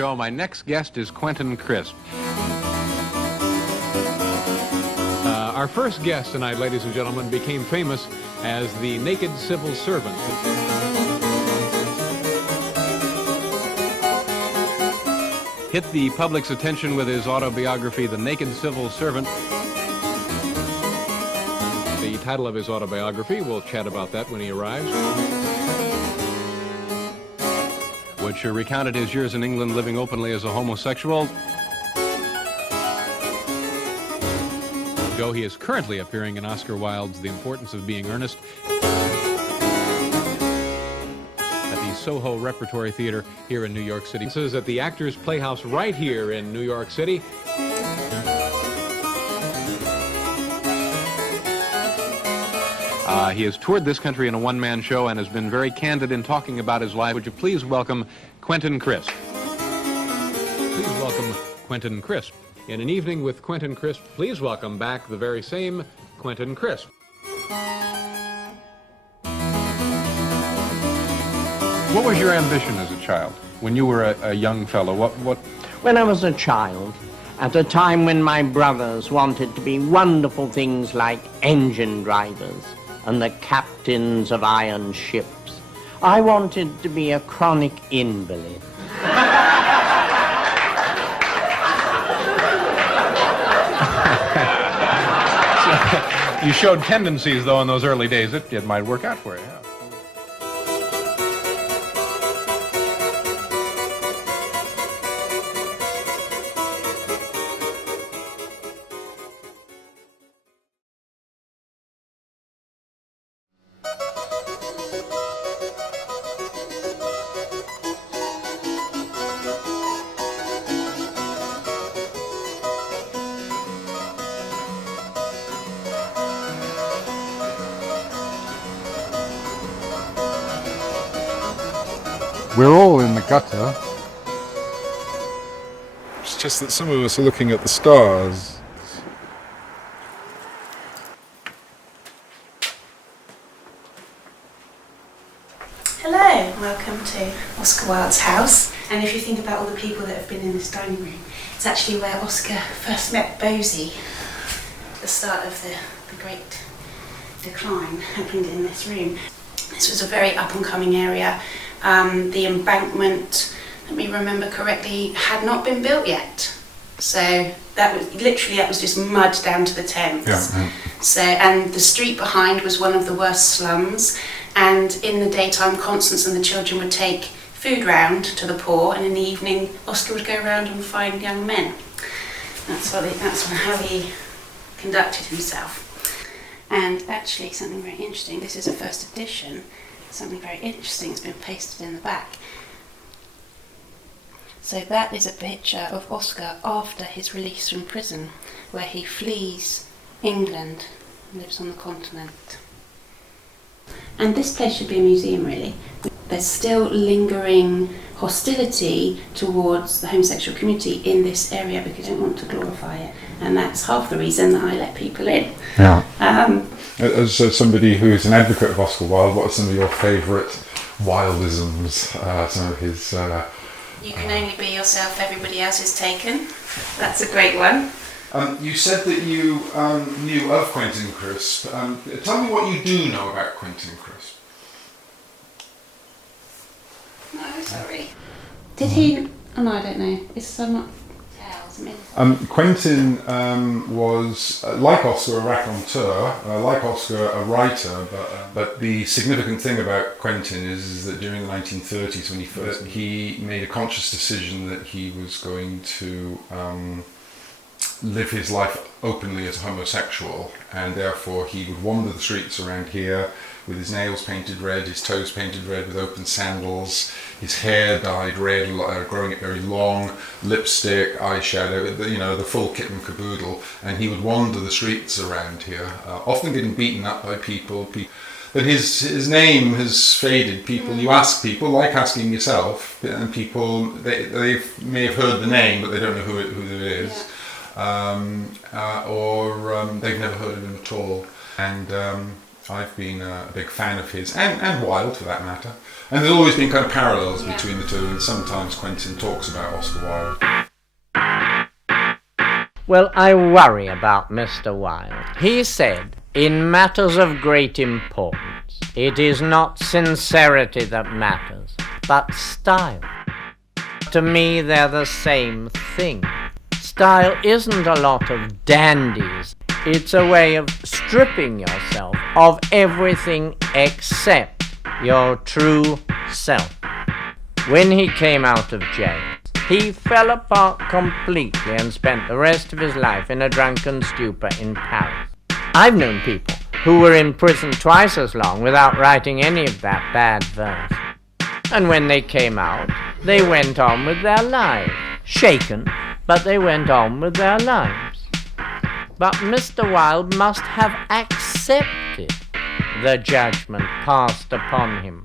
show. My next guest is Quentin Crisp. Our first guest tonight, ladies and gentlemen, became famous as the naked civil servant. Hit the public's attention with his autobiography, The Naked Civil Servant. The title of his autobiography, we'll chat about that when he arrives, which recounted his years in England living openly as a homosexual. He is currently appearing in Oscar Wilde's The Importance of Being Earnest at the Soho Repertory Theater here in New York City. This is at the Actors Playhouse right here in New York City. He has toured this country in a one-man show and has been very candid in talking about his life. Would you please welcome Quentin Crisp? Please welcome Quentin Crisp. In an evening with Quentin Crisp, please welcome back the very same Quentin Crisp. What was your ambition as a child? When you were a young fellow, what? When I was a child, at a time when my brothers wanted to be wonderful things like engine drivers and the captains of iron ships, I wanted to be a chronic invalid. You showed tendencies, though, in those early days. It might work out for you, yeah. We're all in the gutter. It's just that some of us are looking at the stars. Hello, welcome to Oscar Wilde's house. And if you think about all the people that have been in this dining room, it's actually where Oscar first met Bosie at the start of the great decline happened in this room. This was a very up-and-coming area. The embankment, let me remember correctly, had not been built yet. So that was just mud down to the Thames. Yeah. So, and the street behind was one of the worst slums. And in the daytime, Constance and the children would take food round to the poor, and in the evening, Oscar would go around and find young men. That's how he conducted himself. And actually, something very interesting. This is a first edition. Something very interesting has been pasted in the back. So that is a picture of Oscar after his release from prison, where he flees England and lives on the continent. And this place should be a museum, really. There's still lingering hostility towards the homosexual community in this area because they don't want to glorify it. And that's half the reason that I let people in. Yeah. As somebody who's an advocate of Oscar Wilde, what are some of your favourite Wildeisms? Some of his... You can only be yourself, everybody else is taken. That's a great one. You said that you knew of Quentin Crisp. Tell me what you do know about Quentin Crisp. No, sorry. Did he... Oh no, I don't know. It's somewhat... Quentin was, like Oscar, a raconteur, like Oscar, a writer, but the significant thing about Quentin is that during the 1930s, when he made a conscious decision that he was going to live his life openly as a homosexual, and therefore he would wander the streets around here with his nails painted red, his toes painted red with open sandals, his hair dyed red, growing it very long, lipstick, eyeshadow, the full kit and caboodle, and he would wander the streets around here, often getting beaten up by people. But his name has faded. You ask people, like asking yourself, and people, they may have heard the name, but they don't know who it is. Yeah. Or they've never heard of him at all. And I've been a big fan of his, and Wilde for that matter. And there's always been kind of parallels between the two, and sometimes Quentin talks about Oscar Wilde. Well, I worry about Mr. Wilde. He said, in matters of great importance, it is not sincerity that matters, but style. To me, they're the same thing. Style isn't a lot of dandies. It's a way of stripping yourself of everything except your true self. When he came out of jail, he fell apart completely and spent the rest of his life in a drunken stupor in Paris. I've known people who were in prison twice as long without writing any of that bad verse. And when they came out, they went on with their lives. Shaken, but they went on with their lives. But Mr. Wilde must have accepted the judgment passed upon him,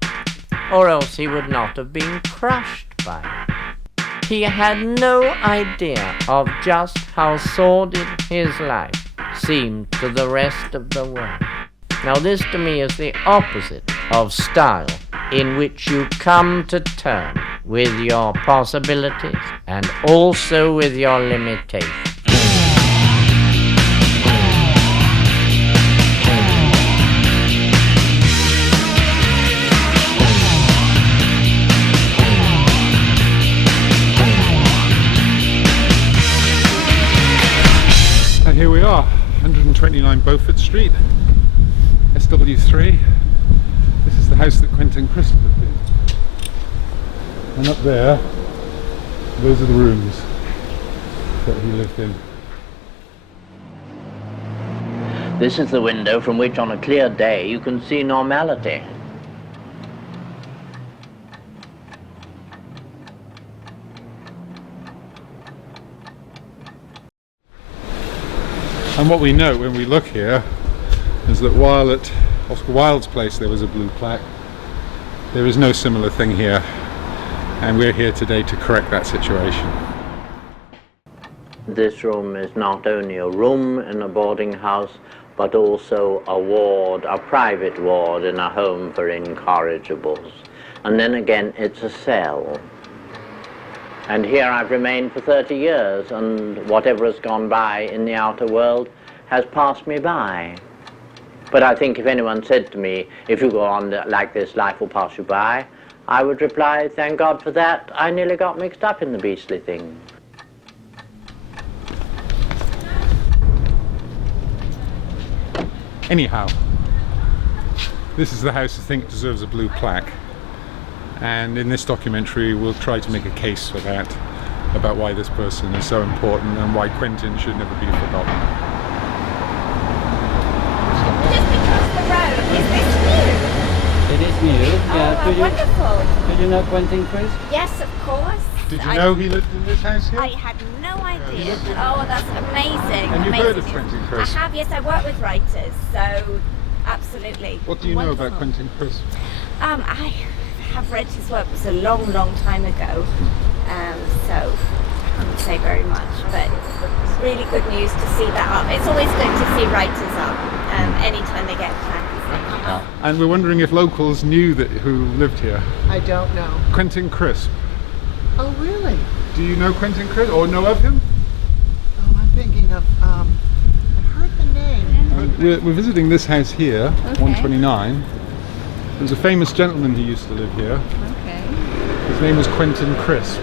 or else he would not have been crushed by it. He had no idea of just how sordid his life seemed to the rest of the world. Now this to me is the opposite of style, in which you come to terms with your possibilities and also with your limitations. And here we are, 129 Beaufort Street, SW3. This is the house that Quentin Crisp lived in. And up there, those are the rooms that he lived in. This is the window from which on a clear day you can see normality. And what we know when we look here is that while at Oscar Wilde's place there was a blue plaque, there is no similar thing here, and we're here today to correct that situation. This room is not only a room in a boarding house, but also a ward, a private ward in a home for incorrigibles. And then again, it's a cell. And here I've remained for 30 years, and whatever has gone by in the outer world has passed me by. But I think if anyone said to me, if you go on like this, life will pass you by, I would reply, thank God for that, I nearly got mixed up in the beastly thing. Anyhow, this is the house I think deserves a blue plaque. And in this documentary we'll try to make a case for that, about why this person is so important and why Quentin should never be forgotten. Just across the road, is this new? It is new. Oh, wonderful. Did you know Quentin Crisp? Yes, of course. Did you know he lived in this house here? I had no idea. Oh, that's amazing. And you've amazing. heard of Quentin Crisp? I have, yes, I work with writers, so absolutely. What do you know about Quentin Crisp? I have read his work, it was a long, long time ago, so I can't say very much, but it's really good news to see that up. It's always good to see writers up, anytime they get plans. And we're wondering if locals knew that who lived here. I don't know. Quentin Crisp. Oh, really? Do you know Quentin Crisp or know of him? Oh, I'm thinking of, I've heard the name. We're visiting this house here, 129. There's a famous gentleman who used to live here. Okay. His name was Quentin Crisp.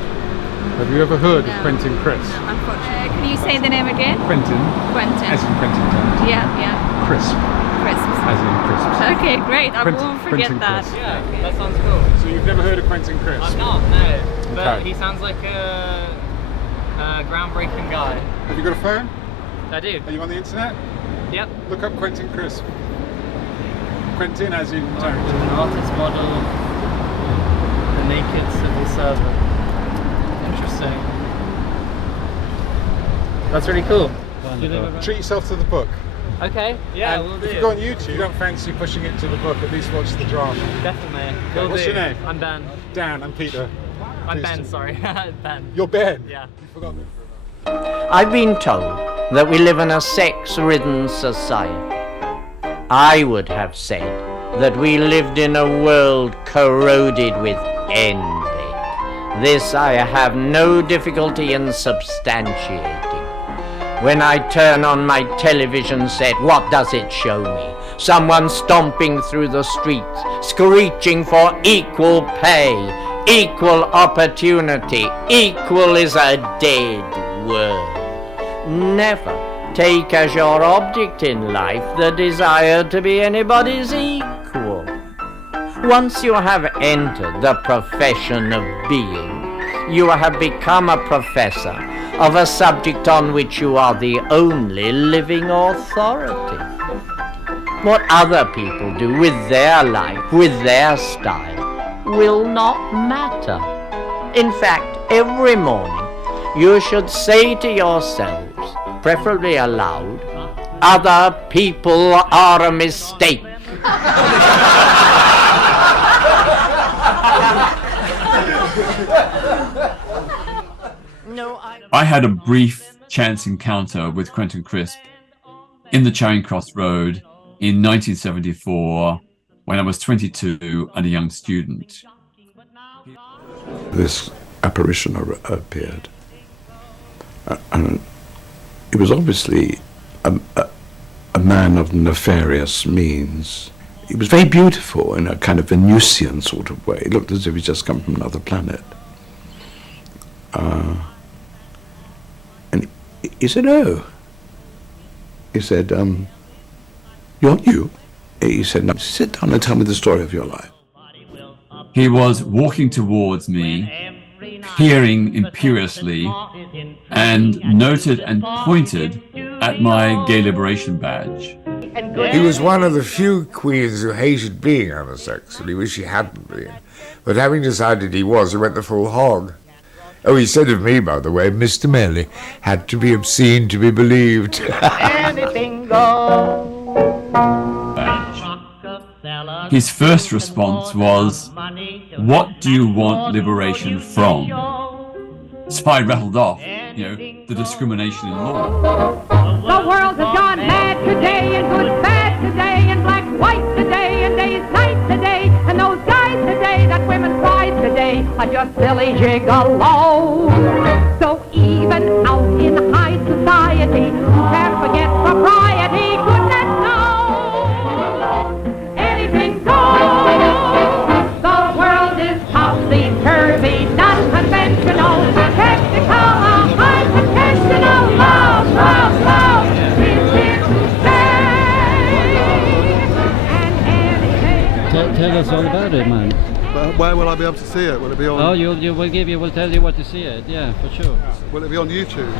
Have you ever heard of Quentin Crisp? Unfortunately. Can you say the name again? Quentin, Quentin. as in Quentin Tarantino. Yeah. Crisp, Crisps. as in crisps. Okay, great. I won't forget Quentin that. Crisp. Yeah, that sounds cool. So you've never heard of Quentin Crisp? I'm not, no. But Okay. he sounds like a groundbreaking guy. Have you got a phone? I do. Are you on the internet? Yep. Look up Quentin Crisp. Quentin as in An Tarantino. artist model, the naked civil servant. Interesting. That's really cool. Treat yourself to the book. Okay, yeah, And we'll do. if you go on YouTube, you don't fancy pushing it to the book, at least watch the drama. Definitely. Okay, Will what's do. your name? I'm Ben. Dan, I'm Peter. I'm Pleased Ben, to- sorry. Ben. You're Ben? Yeah. You forgot me. I've been told that we live in a sex-ridden society. I would have said that we lived in a world corroded with envy. This I have no difficulty in substantiating. When I turn on my television set, what does it show me? Someone stomping through the streets, screeching for equal pay, equal opportunity. Equal is a dead word. Never take as your object in life the desire to be anybody's equal. Once you have entered the profession of being, you have become a professor of a subject on which you are the only living authority. What other people do with their life, with their style, will not matter. In fact, every morning you should say to yourselves, preferably aloud, other people are a mistake. I had a brief chance encounter with Quentin Crisp in the Charing Cross Road in 1974 when I was 22 and a young student. This apparition appeared, and he was obviously a man of nefarious means. He was very beautiful in a kind of Venusian sort of way. He looked as if he'd just come from another planet. And he said, "Oh." He said, "You're you?" He said, "No, sit down and tell me the story of your life." He was walking towards me, peering imperiously, and noted and pointed at my gay liberation badge. He was one of the few queens who hated being homosexual. He wished he hadn't been. But having decided he was, he went the full hog. Oh, he said of me, by the way, Mr. Melly had to be obscene to be believed. Anything goes. His first response was, "What do you want liberation from?" So I rattled off, the discrimination in law. The world has gone mad today, and good bad today, and black white today, and days night today, and those guys today that women pride today are just silly gigolos. So even out in high society, who can't forget propriety, goodness knows, anything goes. The world is topsy-turvy, non-conventional, technical, unconventional, love, love, love is here to stay, and anything. Tell us all about it, man. Where will I be able to see it? Will it be on? Oh, we'll tell you what to see it. Yeah, for sure. Will it be on YouTube?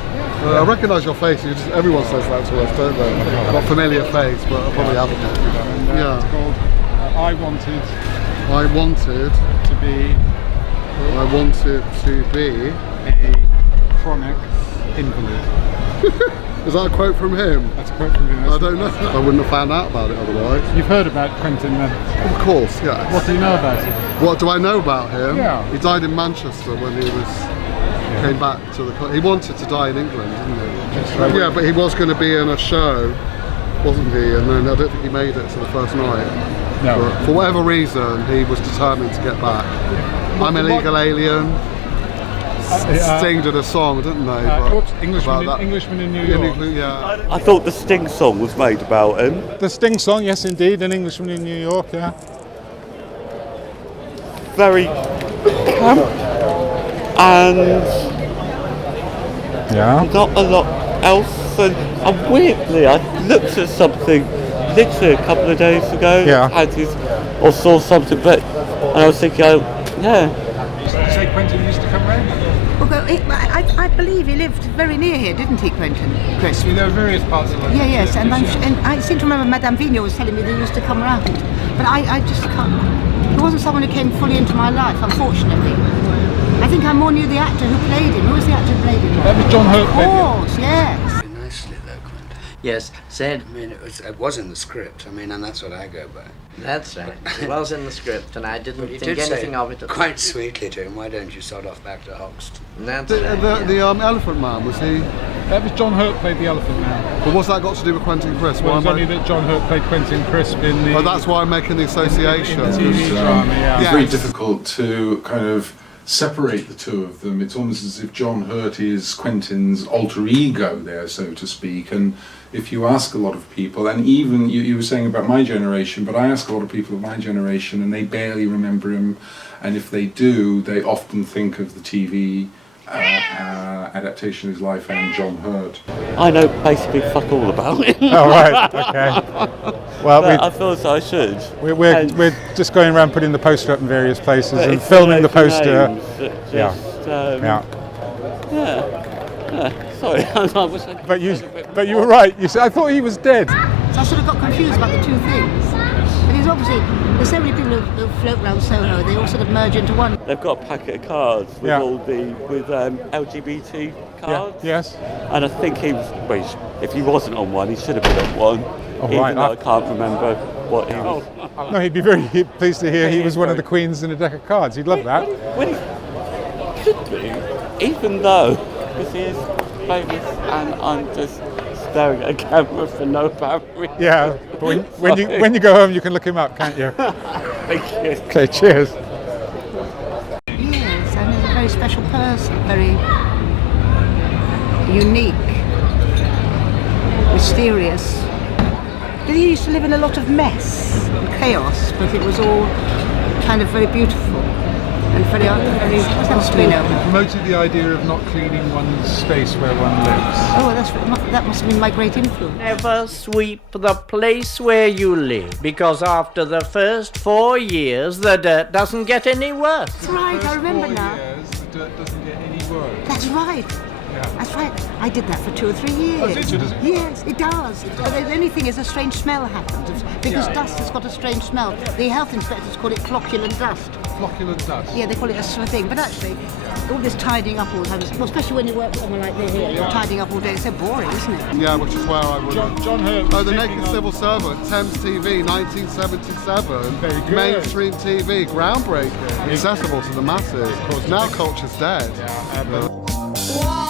I recognise your face. Everyone says that to us, don't they? Not familiar face, but I probably haven't. Yeah. It's called I wanted to be a chronic invalid. Is that a quote from him? That's a quote from him. I don't know. I wouldn't have found out about it otherwise. You've heard about Quentin then? Of course, yes. What do you know about him? What do I know about him? Yeah. He died in Manchester when he came back to the... He wanted to die in England, didn't he? Yeah, but he was going to be in a show, wasn't he? And then I don't think he made it to the first night. No. But for whatever reason, he was determined to get back. I'm a legal alien. Sting did a song, didn't they? Englishman in New York. Yeah. I thought the Sting song was made about him. The Sting song, yes indeed, an Englishman in New York, yeah. Very camp and not a lot else. And weirdly, I looked at something literally a couple of days ago. Or saw something, and I was thinking, Did you say Quentin used to come round? Well, I believe he lived very near here, didn't he, Quentin Crisp? There are various parts of London. Yes, and I seem to remember Madame Vigneault was telling me they used to come round. But I just can't... He wasn't someone who came fully into my life, unfortunately. I think I more knew the actor who played him. Who was the actor who played him? That was John Hurt. Of course, yes. Nicely there, Quentin. Yes, said. I mean, it was in the script. I mean, and that's what I go by. That's right. It was in the script, and I didn't You think did say anything of it. quite sweetly to him, why don't you sod off back to Hoxton? That's The right. Elephant Man, was he? That was John Hurt played the Elephant Man. But what's that got to do with Quentin Crisp? Well, Why it's am only I- that John Hurt played Quentin Crisp in the... Oh, that's why I'm making the association. In the TV drama, yeah. It's very difficult to kind of separate the two of them. It's almost as if John Hurt is Quentin's alter ego there, so to speak. And if you ask a lot of people, and even you were saying about my generation, but I ask a lot of people of my generation and they barely remember him. And if they do, they often think of the TV adaptation of his life and John Hurt. I know basically fuck all about it. Oh, right, okay. Well, I feel so I should. We're just going around putting the poster up in various places But and it's filming the those poster. names that Yeah. just, yeah. Sorry, I wish I could But you were right. You said I thought he was dead. So I sort of got confused about the two things. Because obviously, there's so many people who float around Soho, they all sort of merge into one. They've got a packet of cards with Yeah. all the LGBT cards. Yes. And I think he was. Well, if he wasn't on one, he should have been on one. Oh, even right. though I can't remember what he was. No, he'd be very pleased to hear he was one of the queens in a deck of cards. He'd love that. Well, he could be, even though because he is famous, and I'm just staring at a camera for no apparent reason. Yeah, but when you go home, you can look him up, can't you? Thank you. Okay, cheers. Yes, and he's a very special person, very unique, mysterious. He used to live in a lot of mess and chaos, but it was all kind of very beautiful and very sensible. He promoted the idea of not cleaning one's space where one lives. Oh, that must have been my great influence. Never sweep the place where you live, because after the first 4 years, the dirt doesn't get any worse. That's right, I remember now. The dirt doesn't get any worse. That's right. That's right. I did that for 2 or 3 years. Oh, did you? Does it? Yes, it does. But the only thing is a strange smell happens because dust has got a strange smell. The health inspectors call it flocculent dust. Flocculent dust? Yeah, they call it a sort of thing. But actually, all this tidying up all the time, well, especially when you work somewhere like here, you're tidying up all day. It's so boring, isn't it? Yeah, which is where I would. John Hurt. Oh, The Naked Civil Servant, Thames TV, 1977. Very good. Mainstream TV, groundbreaking, accessible to the masses. Now culture's dead. Yeah,